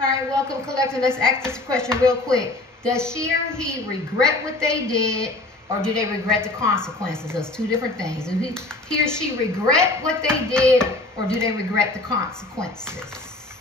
All right, welcome, collector. Let's ask this question real quick. Does she or he regret what they did, or do they regret the consequences? Those two different things. Do he or she regret what they did, or do they regret the consequences?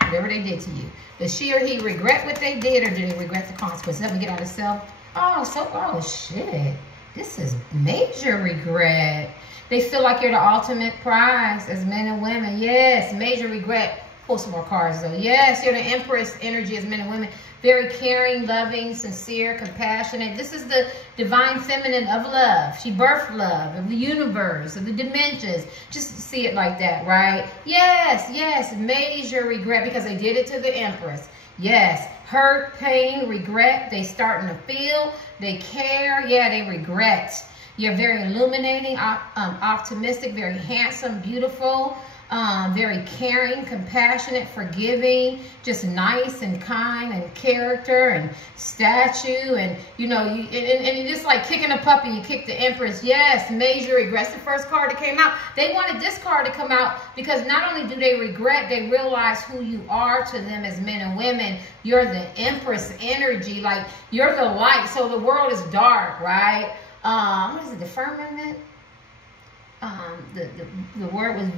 Whatever they did to you. Does she or he regret what they did, or do they regret the consequences? Let me get out of self. Oh, shit. This is major regret. They feel like you're the ultimate prize as men and women. Yes, major regret. Pull some more cards though. Yes, you're the Empress energy as men and women. Very caring, loving, sincere, compassionate. This is the divine feminine of love. She birthed love, of the universe, of the dimensions. Just see it like that, right? Yes, major regret because they did it to the Empress. Yes, hurt, pain, regret. They starting to feel. They care. Yeah, they regret. You're very illuminating, optimistic, very handsome, beautiful, very caring, compassionate, forgiving, just nice and kind and character and statue. And, you know, and you're just like kicking a puppy, you kick the Empress. Yes, major regrets. The first card that came out. They wanted this card to come out because not only do they regret, they realize who you are to them as men and women. You're the Empress energy, like you're the light. So the world is dark, right? What is it, the firmament? The word was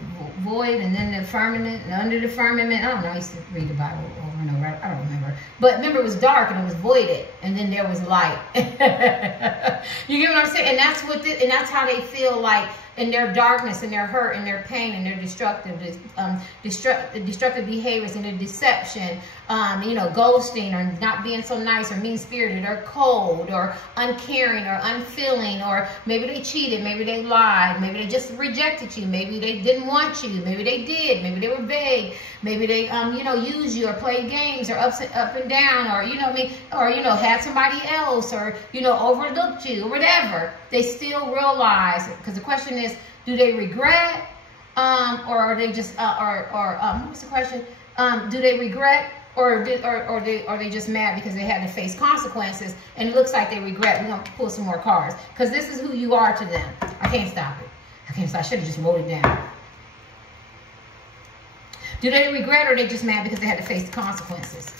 void, and then the firmament, and under the firmament. I don't know, I used to read the Bible over and over. I don't remember. But remember, it was dark and it was voided, and then there was light. You get what I'm saying? And that's what and that's how they feel like in their darkness, and their hurt, and their pain, and their destructive behaviors, and their deception, you know, ghosting, or not being so nice, or mean-spirited, or cold, or uncaring, or unfeeling, or maybe they cheated, maybe they lied, maybe they just rejected you, maybe they didn't want you, maybe they did, maybe they were vague, maybe they, you know, used you, or played games, or up and down, or, you know what I mean, or, you know, had somebody else, or, you know, overlooked you, or whatever. They still realize, because the question is, do they regret, or are they just, what's the question? Do they regret, or are they just mad because they had to face consequences? And it looks like they regret. We're going to pull some more cards because this is who you are to them. I can't stop it. I should have just wrote it down. Do they regret, or are they just mad because they had to face the consequences?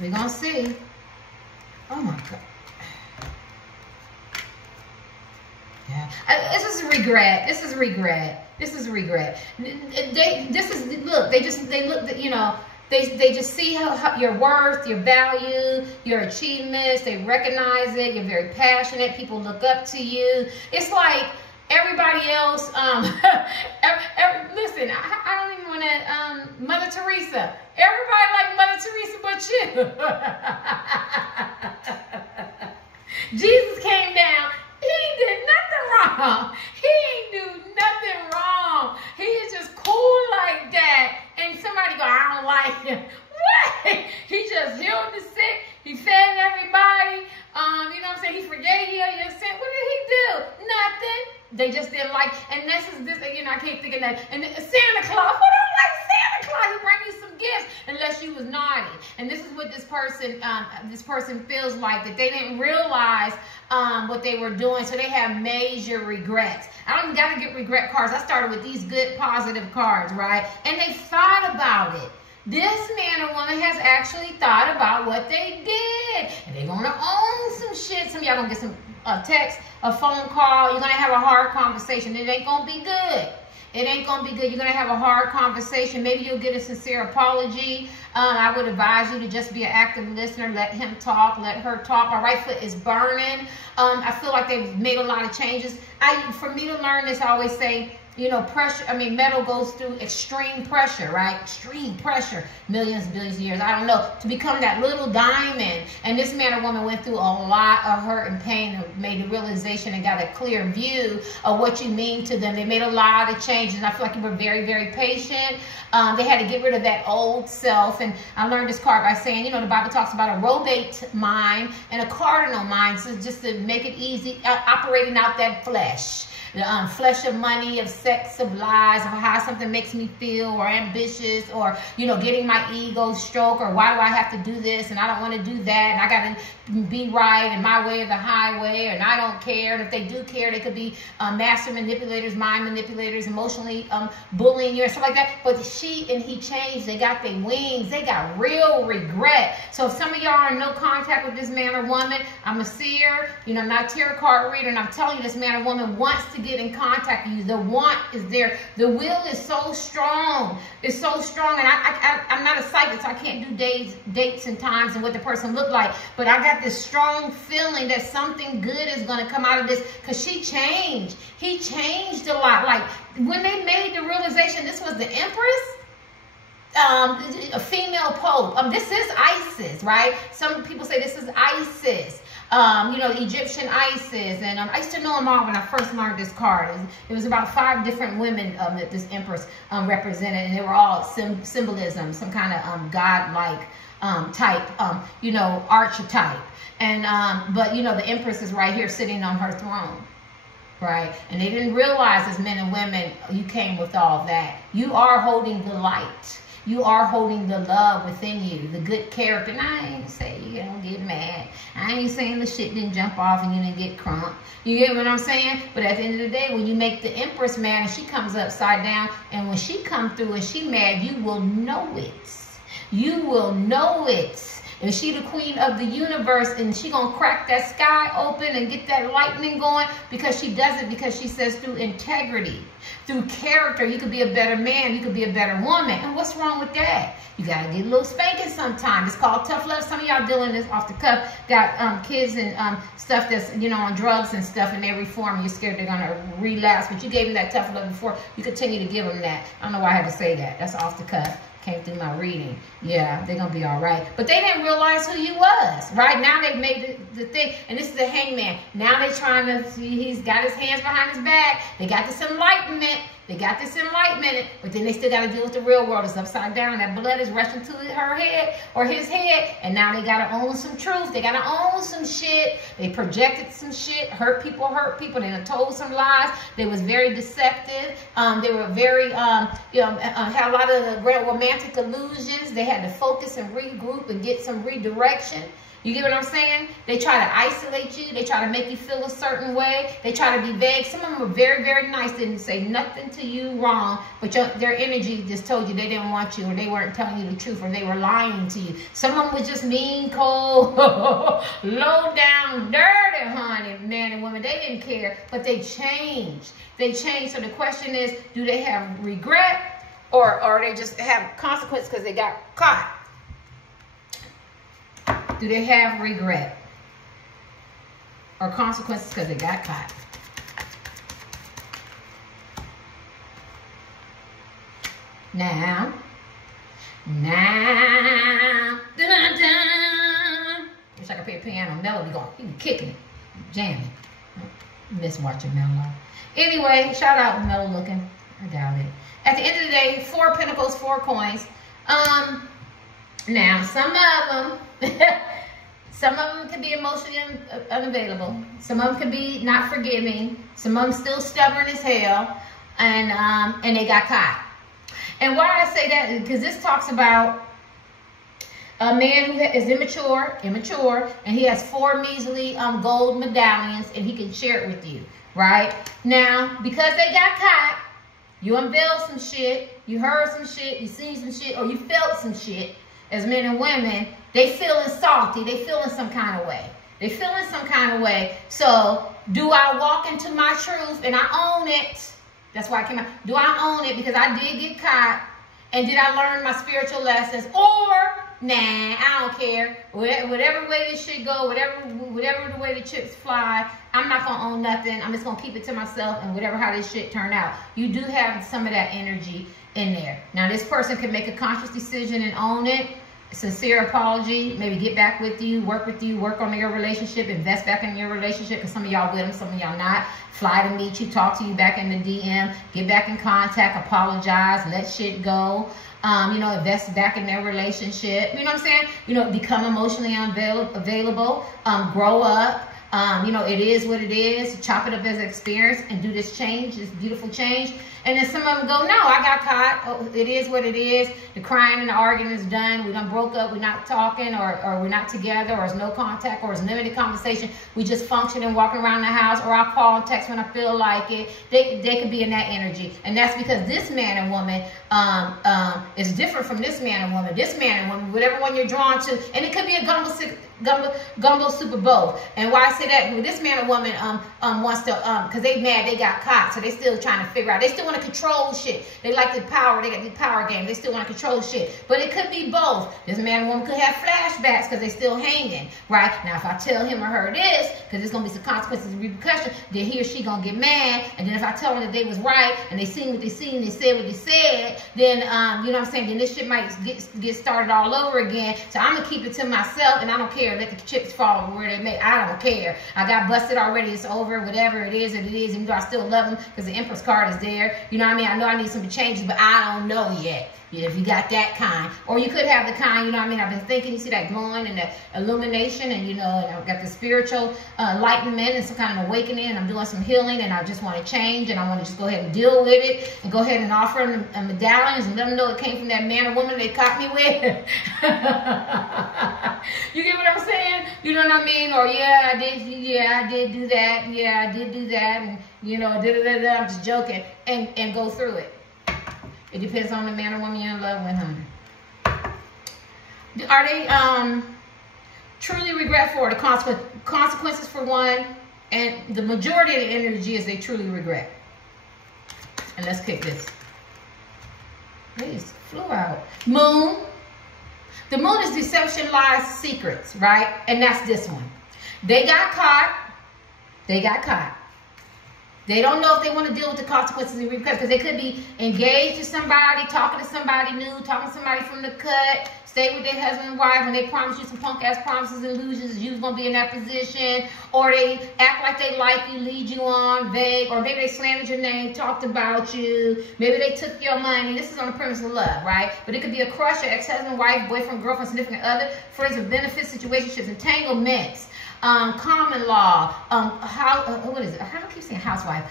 We're going to see. Oh my God. Yeah. This is regret. This is regret. This is regret. They look, you know, they just see how your worth, your value, your achievements. They recognize it. You're very passionate. People look up to you. It's like everybody else. Listen, I don't even want to. Mother Teresa. Everybody like Mother Teresa, but you. Jesus came down. He did nothing wrong. He ain't do nothing wrong. He is just cool like that. And somebody go, I don't like him. What? He just healed the sick. He fed everybody. You know what I'm saying? He forgave you your sin. What did he do? Nothing. They just didn't like. And this, you know, I can't think of that. And Santa Claus. Who don't like Santa Claus? He bring you some gifts unless you was naughty. And this is what this person feels like, that they didn't realize what they were doing, so they have major regrets. I don't even got to get regret cards. I started with these good, positive cards, right? And they thought about it. This man or woman has actually thought about what they did, and they're going to own some shit. Some of y'all going to get some text, a phone call. You're going to have a hard conversation. It ain't going to be good. It ain't going to be good. You're going to have a hard conversation. Maybe you'll get a sincere apology. I would advise you to just be an active listener. Let him talk. Let her talk. My right foot is burning. I feel like they've made a lot of changes. For me to learn this, I always say, you know, pressure, metal goes through extreme pressure, right? Extreme pressure, millions, billions of years, I don't know, to become that little diamond. And this man or woman went through a lot of hurt and pain and made a realization and got a clear view of what you mean to them. They made a lot of changes. And I feel like you were very, very patient. They had to get rid of that old self. And I learned this card by saying, you know, the Bible talks about a robate mind and a cardinal mind. So just to make it easy, operating out that flesh. The flesh of money, of sets of lies of how something makes me feel, or ambitious, or, you know, getting my ego stroked, or why do I have to do this and I don't want to do that, and I got to be right and my way or the highway, and I don't care. And if they do care, they could be master manipulators, mind manipulators, emotionally bullying you and stuff like that. But she and he changed. They got their wings. They got real regret. So if some of y'all are in no contact with this man or woman, I'm a seer, you know, I'm not a tarot card reader, and I'm telling you, this man or woman wants to get in contact with you. The want is there. The will is so strong. It's so strong. And I'm not a psychic, so I can't do dates and times and what the person looked like. But I got this strong feeling that something good is going to come out of this, because she changed. He changed a lot. Like when they made the realization this was the Empress, a female pope. This is Isis, right? Some people say this is Isis. You know, the Egyptian Isis. And I used to know them all when I first learned this card. It was about 5 different women that this Empress represented, and they were all symbolism, some kind of godlike type, you know, archetype. And but you know, the Empress is right here sitting on her throne. Right? And they didn't realize, as men and women, you came with all that. You are holding the light. You are holding the love within you, the good character. And I ain't saying you don't get mad. I ain't saying the shit didn't jump off and you didn't get crunk. You get what I'm saying? But at the end of the day, when you make the Empress mad and she comes upside down, and when she comes through and she mad, you will know it. You will know it. And she the queen of the universe, and she gonna crack that sky open and get that lightning going, because she does it because she says through integrity, through character, you could be a better man, you could be a better woman. And what's wrong with that? You gotta get a little spanking sometimes. It's called tough love. Some of y'all doing this off the cuff, got kids and stuff that's, you know, on drugs and stuff, and they reform. You're scared they're gonna relapse, but you gave them that tough love before. You continue to give them that. I don't know why I had to say that. That's off the cuff. Came through my reading. Yeah, they're gonna be all right. But they didn't realize who you was, right? Now they've made the thing, and this is the hangman. Now they're trying to see, he's got his hands behind his back. They got this enlightenment. They got this enlightenment, but then they still got to deal with the real world. It's upside down. That blood is rushing to her head or his head, and now they got to own some truth. They got to own some shit. They projected some shit, hurt people. They done told some lies. They was very deceptive. They were very, you know, had a lot of romantic illusions. They had to focus and regroup and get some redirection. You get what I'm saying? They try to isolate you. They try to make you feel a certain way. They try to be vague. Some of them were very, very nice. Didn't say nothing to you wrong, but their energy just told you they didn't want you, or they weren't telling you the truth, or they were lying to you. Some of them was just mean, cold, low down, dirty, honey, men and women. They didn't care, but they changed. They changed. So the question is, do they have regret, or they just have consequence because they got caught? Do they have regret or consequences because they got caught? Now, dun-dun-dun. Wish I could play a piano. Melody going, he be kicking it, jamming. Miss watching Mellow. Anyway, shout out Mellow looking. I doubt it. At the end of the day, 4 pentacles, 4 coins. Now, some of them can be emotionally unavailable. Some of them can be not forgiving. Some of them still stubborn as hell, and they got caught. And why I say that is because this talks about a man who is immature, and he has 4 measly gold medallions, and he can share it with you, right? Now, because they got caught, you unveiled some shit, you heard some shit, you seen some shit, or you felt some shit. As men and women, they feeling salty. They feeling some kind of way. They feeling some kind of way. So, do I walk into my truth and I own it? That's why I came out. Do I own it because I did get caught? And did I learn my spiritual lessons? Or, nah, I don't care. Whatever way this shit go, whatever the way the chips fly, I'm not going to own nothing. I'm just going to keep it to myself, and whatever how this shit turn out. You do have some of that energy in there. Now, this person can make a conscious decision and own it. Sincere apology, maybe get back with you, work on your relationship, invest back in your relationship, because some of y'all with them, some of y'all not. Fly to meet you, talk to you back in the DM, get back in contact, apologize, let shit go. You know, invest back in their relationship. You know what I'm saying? You know, become emotionally available, grow up. You know, it is what it is. Chop it up as an experience and do this change, this beautiful change. And then some of them go, no, I got caught. Oh, it is what it is. The crying and the arguing is done. We done broke up. We're not talking, or we're not together, or there's no contact, or it's limited conversation. We just function and walking around the house, or I call and text when I feel like it. They could be in that energy. And that's because this man and woman is different from this man and woman. This man and woman, whatever one you're drawn to, and it could be a gumbo super both. And why I say that, well, this man and woman wants to, because they mad they got caught, so they still trying to figure out. They still want to control shit. They like the power. They got the power game. They still want to control shit. But it could be both. This man and woman could have flashbacks because they still hanging, right? Now, if I tell him or her this, because there's going to be some consequences and repercussions, then he or she going to get mad. And then if I tell them that they was right, and they seen what they seen, they said what they said, then, you know what I'm saying, then this shit might get started all over again. So I'm going to keep it to myself, and I don't care. Let the chips fall where they may. I don't care. I got busted already. It's over. Whatever it is, even though I still love them because the Empress card is there. You know what I mean? I know I need some changes, but I don't know yet. If you got that kind, or you could have the kind, you know what I mean? I've been thinking, you see that glowing and the illumination, and you know, and I've got the spiritual enlightenment and some kind of awakening, and I'm doing some healing, and I just want to change, and I want to just go ahead and deal with it, and go ahead and offer them medallions and let them know it came from that man or woman they caught me with. You get what I'm saying? You know what I mean? Or yeah, I did do that. Yeah, I did do that, and you know, I'm just joking, and go through it. It depends on the man or woman you're in love with, honey. Are they truly regretful, or the consequences for one, and the majority of the energy is they truly regret. And let's kick this. Please, flew out. Moon. The moon is deception, lies, secrets, right? And that's this one. They got caught. They got caught. They don't know if they want to deal with the consequences and repercussions, because they could be engaged to somebody, talking to somebody new, talking to somebody from the cut, stay with their husband and wife, and they promise you some punk-ass promises and illusions you was going to be in that position, or they act like they like you, lead you on, vague, or maybe they slandered your name, talked about you, maybe they took your money. This is on the premise of love, right? But it could be a crush, your ex-husband, wife, boyfriend, girlfriend, significant other, friends with benefits, situationships, entanglements. Common law, what is it? How do I keep saying housewife?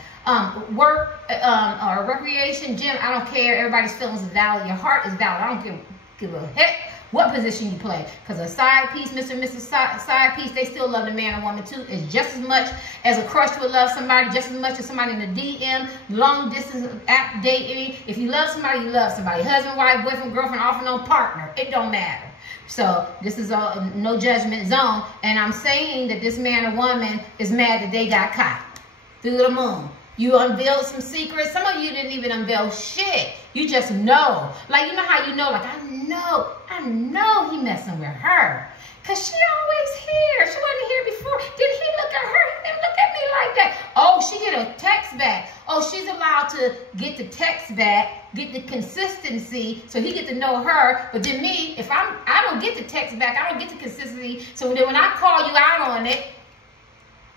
Work, or recreation, gym, I don't care. Everybody's feelings is valid. Your heart is valid. I don't give a heck what position you play. Because a side piece, Mr. and Mrs. Side piece, they still love the man and woman too. It's just as much as a crush would love somebody, just as much as somebody in the DM, long distance app dating. If you love somebody, you love somebody. Husband, wife, boyfriend, girlfriend, off and on partner. It don't matter. So this is a no judgment zone. And I'm saying that this man or woman is mad that they got caught through the moon. You unveiled some secrets. Some of you didn't even unveil shit. You just know. Like, you know how you know, like, I know he messing with her. Because she always here. She wasn't here before. Did he look at her? He didn't look at me like that. Oh, she get a text back. Oh, she's allowed to get the text back, get the consistency, so he get to know her. But then me, if I don't get the text back, I don't get the consistency. So then when I call you out on it,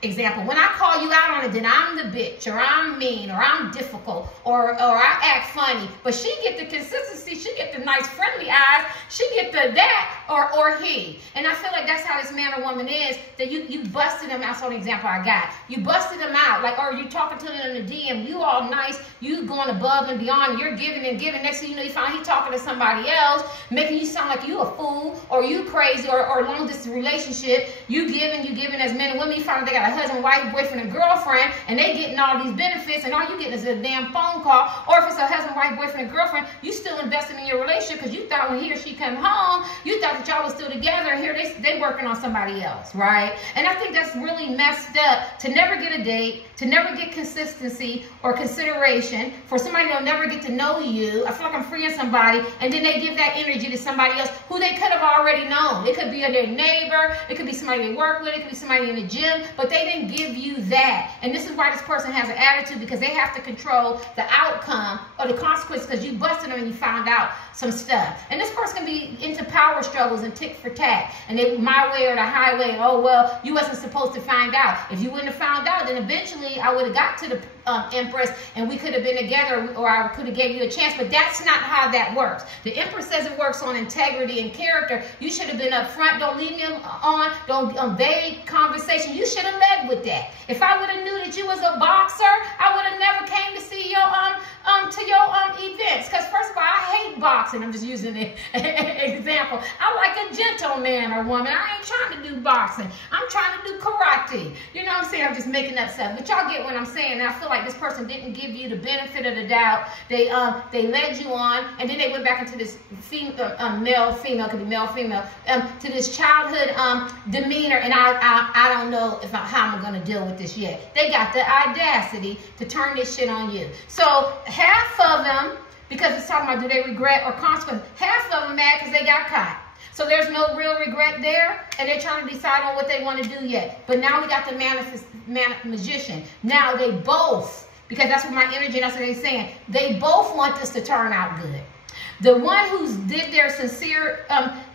example, when I call you out on it, then I'm the bitch, or I'm mean, or I'm difficult, or I act funny. But she get the consistency, she get the nice friendly eyes, she get the that, or he. And I feel like that's how this man or woman is, that you busted them out. So the example I got, you busted them out, like, or you talking to them in the DM, you all nice, you going above and beyond, you're giving and giving. Next thing you know, you find he talking to somebody else, making you sound like you a fool, or you crazy, or long distance relationship, you giving as men and women, you find they got a husband, wife, boyfriend, and girlfriend, and they getting all these benefits, and all you getting is a damn phone call. Or if it's a husband, wife, boyfriend, and girlfriend, you still investing in your relationship because you thought when he or she come home, you thought that y'all was still together. Here they working on somebody else, right? And I think that's really messed up, to never get a date, to never get consistency or consideration, for somebody to never get to know you. I feel like I'm freeing somebody, and then they give that energy to somebody else who they could have already known. It could be their neighbor, it could be somebody they work with, it could be somebody in the gym, but they didn't give you that. And this is why this person has an attitude, because they have to control the outcome or the consequence, because you busted them and you found out some stuff. And this person can be into power struggle. struggles and tick for tat. And they my way or the highway. Oh, well, you wasn't supposed to find out. If you wouldn't have found out, then eventually I would have got to the Empress and we could have been together, or I could have gave you a chance. But that's not how that works. The Empress says it works on integrity and character. You should have been up front. Don't leave me on. Don't vague conversation. You should have led with that. If I would have knew that you was a boxer, I would have never came to see your events. Because first of all, I hate boxing. I'm just using an example. I like a gentleman or woman. I ain't trying to do boxing. I'm trying to do karate. You know what I'm saying? I'm just making up stuff. But y'all get what I'm saying. And I feel like this person didn't give you the benefit of the doubt. They led you on, and then they went back into this male, female, could be male, female, to this childhood demeanor. And I don't know how I'm going to deal with this yet. They got the audacity to turn this shit on you. So half of them, because it's talking about do they regret or consequence, half of them mad because they got caught. So there's no real regret there, and they're trying to decide on what they want to do yet. But now we got the magician. Now they both, because that's what my energy, that's what they're saying, they both want this to turn out good. The one who did their sincere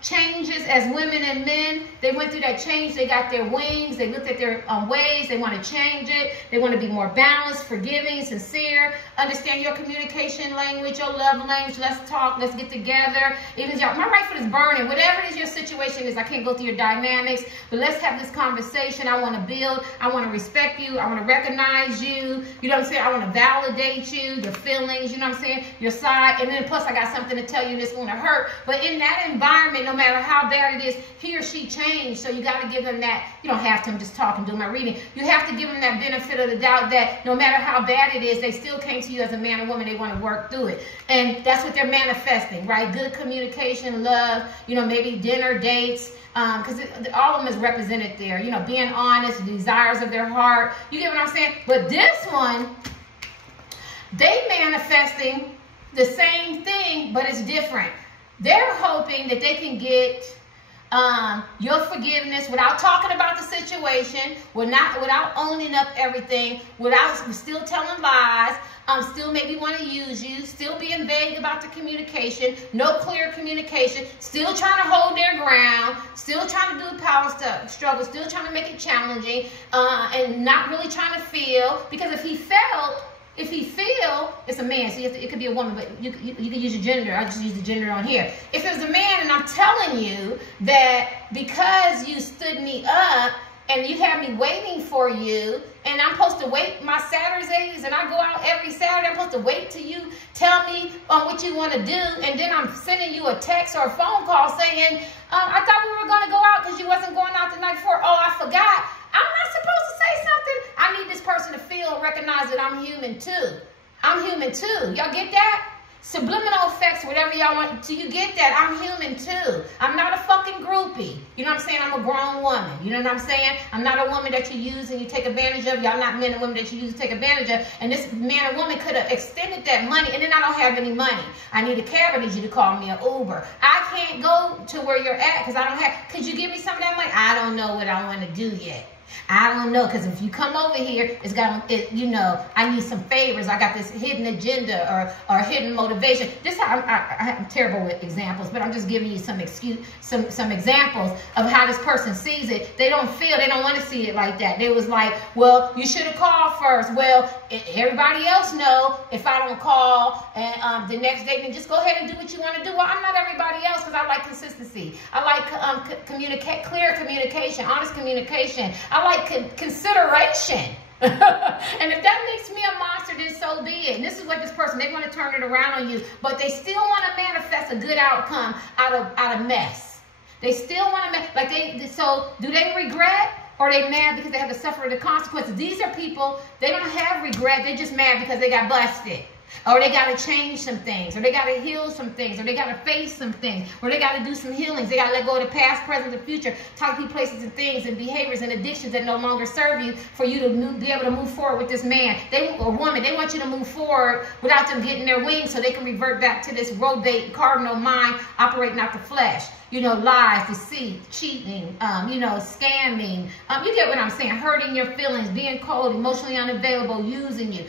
changes as women and men, they went through that change. They got their wings. They looked at their ways. They want to change it. They want to be more balanced, forgiving, sincere. Understand your communication language, your love language. Let's talk. Let's get together. Even my right foot is burning. Whatever it is your situation is, I can't go through your dynamics, but let's have this conversation. I want to build. I want to respect you. I want to recognize you. You know what I'm saying? I want to validate you, your feelings. You know what I'm saying? Your side. And then plus I got something to tell you that's going to hurt. But in that environment, no matter how bad it is, he or she changed. So you got to give them that. You don't have to. I'm just talking, doing my reading. You have to give them that benefit of the doubt that no matter how bad it is, they still came to you as a man or woman. They want to work through it. And that's what they're manifesting, right? Good communication, love, you know, maybe dinner dates. Because all of them is represented there. You know, being honest, the desires of their heart. You get what I'm saying? But this one, they manifesting the same thing, but it's different. They're hoping that they can get your forgiveness without talking about the situation, without owning up everything, without still telling lies, still maybe want to use you, still being vague about the communication, no clear communication, still trying to hold their ground, still trying to do power struggle, still trying to make it challenging, and not really trying to feel. Because if he feel, it's a man, so it could be a woman, but you can use your gender. I just use the gender on here. If it was a man and I'm telling you that because you stood me up and you had me waiting for you, and I'm supposed to wait my Saturdays, and I go out every Saturday, I'm supposed to wait till you tell me what you want to do, and then I'm sending you a text or a phone call saying, I thought we were going to go out because you wasn't going out the night before. Oh, I forgot. I'm not supposed to say something. I need this person to feel and recognize that I'm human too. I'm human too. Y'all get that? Subliminal effects, whatever y'all want. Do you get that? I'm human too. I'm not a fucking groupie. You know what I'm saying? I'm a grown woman. You know what I'm saying? I'm not a woman that you use and you take advantage of. Y'all not men and women that you use and take advantage of. And this man or woman could have extended that money, and then I don't have any money. I need a cab. I need you to call me an Uber. I can't go to where you're at because I don't have. Could you give me some of that money? I don't know what I want to do yet. I don't know, because if you come over here, you know, I need some favors. I got this hidden agenda or hidden motivation. I'm terrible with examples, but I'm just giving you some examples of how this person sees it. They don't want to see it like that. They was like, well, you should have called first. Well, everybody else know if I don't call and the next day, then just go ahead and do what you want to do. Well, I'm not everybody else because I like consistency. I like clear communication, honest communication. I like consideration. And if that makes me a monster, then so be it. And this is what this person, they want to turn it around on you, but they still want to manifest a good outcome out of mess. They still want to, so do they regret? Or they mad because they have to suffer the consequences? These are people, they don't have regret. They're just mad because they got busted. Or they got to change some things. Or they got to heal some things. Or they got to face some things. Or they got to do some healings. They got to let go of the past, present, and future. Talk to places and things and behaviors and addictions that no longer serve you for you to be able to move forward with this man or woman. They want you to move forward without them getting their wings so they can revert back to this robate, cardinal mind operating out the flesh. You know, lies, deceit, cheating, scamming. You get what I'm saying? Hurting your feelings, being cold, emotionally unavailable, using you.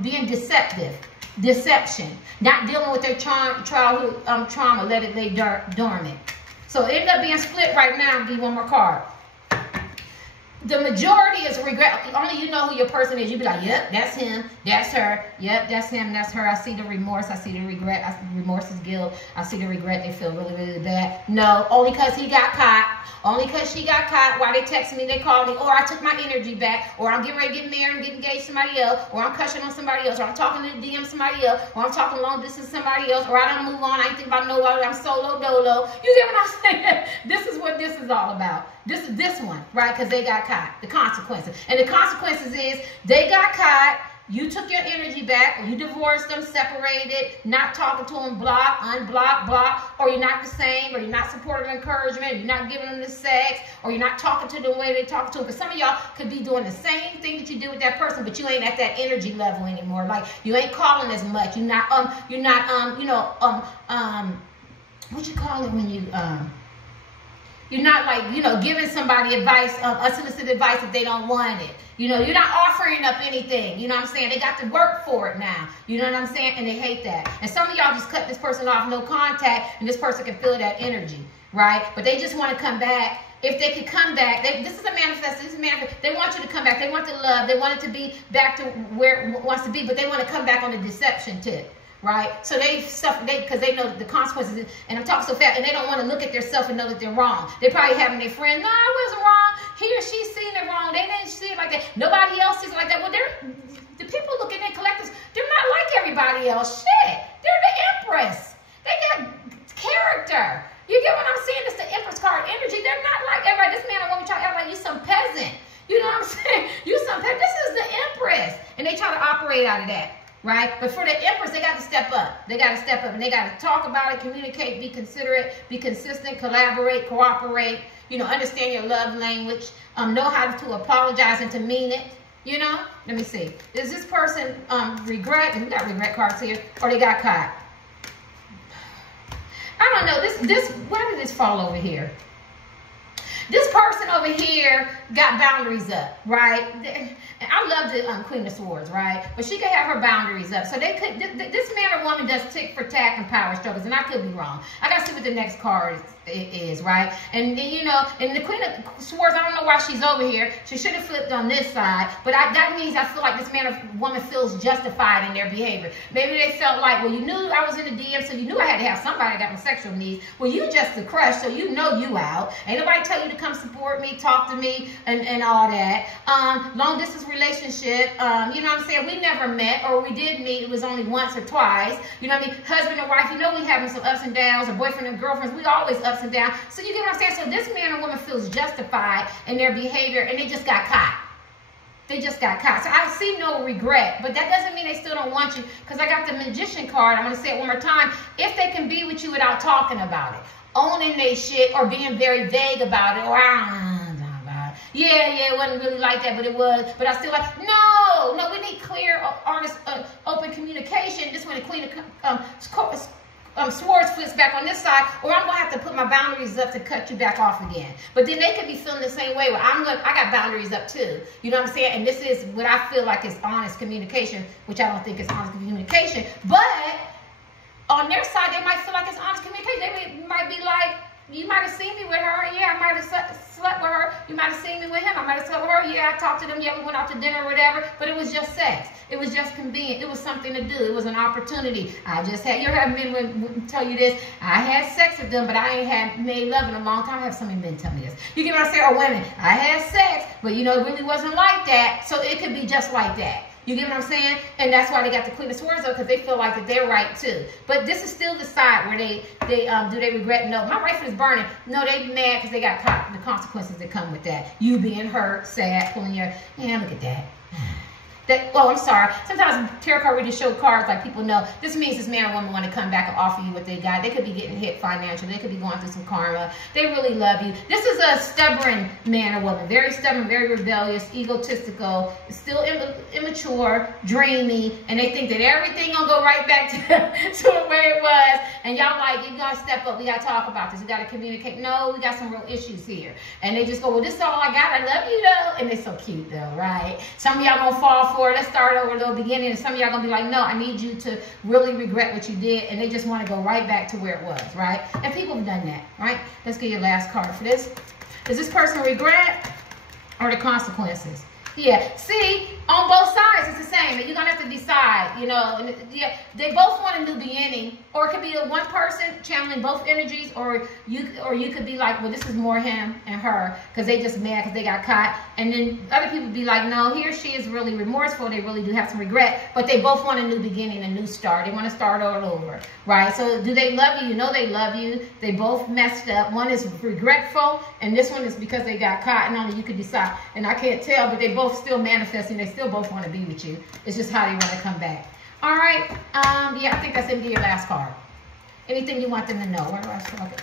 Being deception, not dealing with their childhood trauma, let it lay dormant. So it end up being split right now. I'll give you one more card. The majority is regret. Only you know who your person is. You be like, yep, that's him, that's her. Yep, that's him, that's her. I see the remorse. I see the regret. Remorse is guilt. I see the regret. They feel really, really bad. No, only because he got caught. Only because she got caught. While they texting me, they called me, or I took my energy back, or I'm getting ready to get married and get engaged to somebody else, or I'm cussing on somebody else, or I'm talking to DM somebody else, or I'm talking long distance to somebody else, or I don't move on. I ain't think about nobody. I'm solo dolo. You get what I'm saying? This is what this is all about. This is this one, right? Because they got caught. The consequences. And the consequences is they got caught. You took your energy back, or you divorced them, separated, not talking to them, block, unblock, block, or you're not the same, or you're not supportive encouragement, or you're not giving them the sex, or you're not talking to them the way they talk to them. Because some of y'all could be doing the same thing that you do with that person, but you ain't at that energy level anymore. Like, you ain't calling as much. You're not, what you call it when you, you're not like, giving somebody advice, unsolicited advice if they don't want it. You're not offering up anything. You know what I'm saying? They got to work for it now. You know what I'm saying? And they hate that. And some of y'all just cut this person off, no contact, and this person can feel that energy, right? But they just want to come back. If they could come back, this is a manifest. This is a manifest. They want you to come back. They want the love. They want it to be back to where it wants to be, but they want to come back on the deception tip. Right? So they suffer, because they know the consequences, and I'm talking so fast, and they don't want to look at themselves and know that they're wrong. They probably having their friend, no, I wasn't wrong. He or she's seen it wrong. They didn't see it like that. Nobody else sees it like that. Well, the people looking at collectors, they're not like everybody else. Shit. They're the Empress. They got character. You get what I'm saying? It's the Empress card energy. They're not like everybody. This man or woman try to act like you some peasant. You know what I'm saying? You some peasant. This is the Empress. And they try to operate out of that. Right? But for the Empress, they got to step up. They got to step up, and they got to talk about it, communicate, be considerate, be consistent, collaborate, cooperate, understand your love language, know how to apologize and to mean it, Let me see. Is this person regret? We got regret cards here, or they got caught? I don't know. Where did this fall over here? This person over here got boundaries up, right? I love the Queen of Swords, right? But she could have her boundaries up. So they could. This man or woman does tick for tack and power struggles, and I could be wrong. I got to see what the next card is, right? And and the Queen of Swords, I don't know why she's over here. She should have flipped on this side, but that means I feel like this man or woman feels justified in their behavior. Maybe they felt like, well, you knew I was in the DM, so you knew I had to have somebody that got my sexual needs. Well, you just a crush, so you know you out. Ain't nobody tell you to come support me, talk to me, and all that. Long distance relationship, you know what I'm saying? We never met, or we did meet. It was only once or twice. You know what I mean? Husband and wife, we having some ups and downs, or boyfriend and girlfriends. We always ups and downs. So you get what I'm saying? So this man or woman feels justified in their behavior, and they just got caught. They just got caught. So I see no regret, but that doesn't mean they still don't want you, because I got the Magician card. I'm going to say it one more time. If they can be with you without talking about it, owning their shit, or being very vague about it, or it wasn't really like that, but it was. But I still like, no, we need clear, honest, open communication. This when the Queen of Swords flips back on this side, or I'm gonna have to put my boundaries up to cut you back off again. But then they could be feeling the same way. Well, I got boundaries up too. You know what I'm saying? And this is what I feel like is honest communication, which I don't think is honest communication. But on their side, they might feel like it's honest communication. They might be like, you might have seen me with her. Yeah, I might have slept with her. You might have seen me with him. I might have slept with her. Yeah, I talked to them. Yeah, we went out to dinner or whatever. But it was just sex. It was just convenient. It was something to do. It was an opportunity. I just had, you heard men tell you this. I had sex with them, but I ain't had made love in a long time. I have so many men tell me this. You get what I'm saying? Or women, I had sex, but it really wasn't like that. So it could be just like that. You get what I'm saying? And that's why they got the Queen of Swords up, because they feel like that they're right too. But this is still the side where do they regret? No, my rifle is burning. No, they mad because they got caught. The consequences that come with that. You being hurt, sad, pulling your, look at that. I'm sorry. Sometimes tarot card readers show cards like people know. This means this man or woman want to come back and offer you what they got. They could be getting hit financially. They could be going through some karma. They really love you. This is a stubborn man or woman. Very stubborn, very rebellious, egotistical, still immature, dreamy, and they think that everything gonna go right back to where it was. And y'all like, you gotta step up. We gotta talk about this. We gotta communicate. No, we got some real issues here. And they just go, well, this is all I got. I love you though. And they're so cute though, right? Some of y'all gonna fall for it. Let's start over a little beginning. And some of y'all going to be like, no, I need you to really regret what you did. And they just want to go right back to where it was, right? And people have done that, right? Let's get your last card for this. Does this person regret or the consequences? Yeah, see, on both sides, it's the same. You're going to have to decide, you know. And yeah, they both want a new beginning. Or it could be a one person channeling both energies. Or you could be like, well, this is more him and her. Because they just mad because they got caught. And then other people be like, no, he or she is really remorseful. They really do have some regret. But they both want a new beginning, a new start. They want to start all over, right? So do they love you? You know they love you. They both messed up. One is regretful. And this one is because they got caught. And only you could decide. And I can't tell, but they both still manifesting. They still both want to be with you. It's just how they want to come back. All right. Yeah, I think that's into your last card. Anything you want them to know? Where do I start? Okay.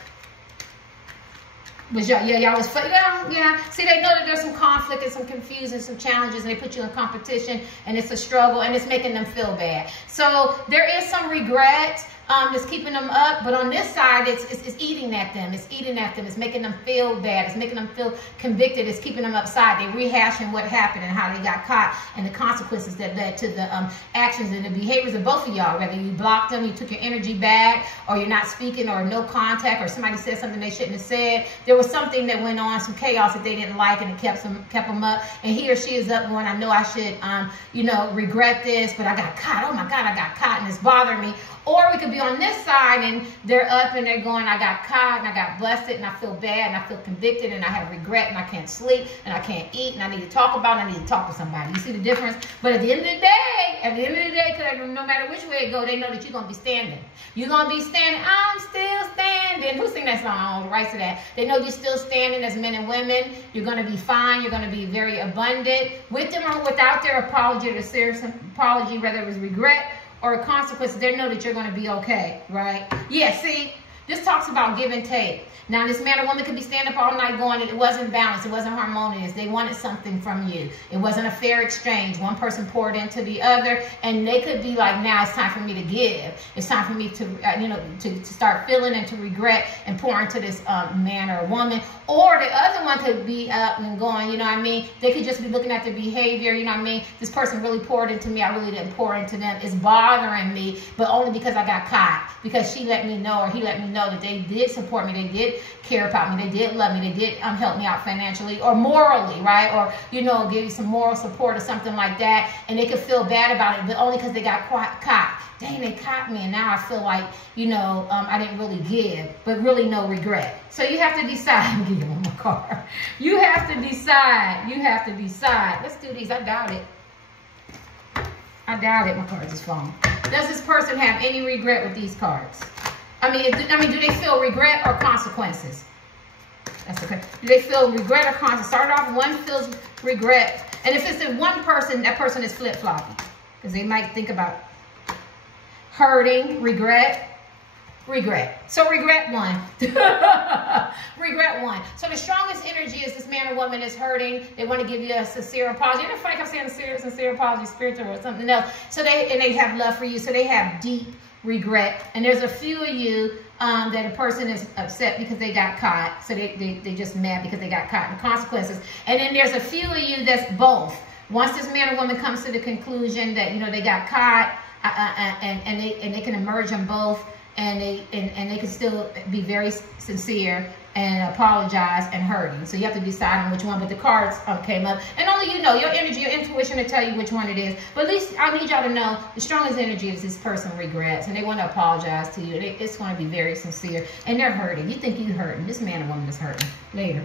Was y'all, y'all was, yeah. See, they know that there's some conflict and some confusion, some challenges, and they put you in competition, and it's a struggle, and it's making them feel bad. So there is some regret that's keeping them up, but on this side, it's eating at them. It's eating at them. It's making them feel bad. It's making them feel convicted. It's keeping them upside. They're rehashing what happened and how they got caught and the consequences that led to the actions and the behaviors of both of y'all. Whether you blocked them, you took your energy back, or you're not speaking, or no contact, or somebody said something they shouldn't have said. There was something that went on, some chaos that they didn't like, and it kept them up. And he or she is up going, I know I should, you know, regret this, but I got caught. Oh my God, I got caught, and it's bothering me. Or we could be on this side and they're up and they're going, I got caught and I got busted and I feel bad and I feel convicted and I have regret and I can't sleep and I can't eat and I need to talk about it and I need to talk to somebody. You see the difference? But at the end of the day, because no matter which way it goes, they know that you're going to be standing. You're going to be standing. I'm still standing. Who sing that song? I don't know the rights to that. They know you're still standing as men and women. You're going to be fine. You're going to be very abundant. With them or without their apology or serious apology, whether it was regret or consequences, they know that you're going to be okay, right? Yeah, see, this talks about give and take. Now, this man or woman could be standing up all night going, it wasn't balanced, it wasn't harmonious. They wanted something from you. It wasn't a fair exchange. One person poured into the other, and they could be like, now it's time for me to give. It's time for me to, you know, to start feeling and to regret and pour into this man or woman. Or the other one could be up and going, you know what I mean? They could just be looking at the behavior, you know what I mean? This person really poured into me. I really didn't pour into them. It's bothering me, but only because I got caught. Because she let me know, or he let me know that they did support me. They did care about me. They did love me. They did help me out financially or morally, right? Or, you know, give you some moral support or something like that. And they could feel bad about it, but only because they got caught. Dang, they caught me, and now I feel like, you know, I didn't really give, but really no regret. So you have to decide. I'm getting on my car. You have to decide. You have to decide. Let's do these. I doubt it. I doubt it. My card is falling. Does this person have any regret with these cards? I mean, do they feel regret or consequences? That's okay. Do they feel regret or consequences? Start off, one feels regret. And if it's the one person, that person is flip-flopping. Because they might think about hurting, regret. So regret one. Regret one. So the strongest energy is this man or woman is hurting. They want to give you a sincere apology. You know, like I'm saying, sincere apology, spiritual or something else. So they have love for you. So they have deep regret. And there's a few of you that a person is upset because they got caught. So they just mad because they got caught in the consequences. And then there's a few of you that's both. Once this man or woman comes to the conclusion that, you know, they got caught, and they can emerge on both, and they can still be very sincere and apologize and hurting. So you have to decide on which one. But the cards came up, and only you know, your energy, your intuition will tell you which one it is. But at least I need y'all to know the strongest energy is this person regrets, and they want to apologize to you. It's going to be very sincere, and they're hurting. You think you're hurting? This man or woman is hurting later.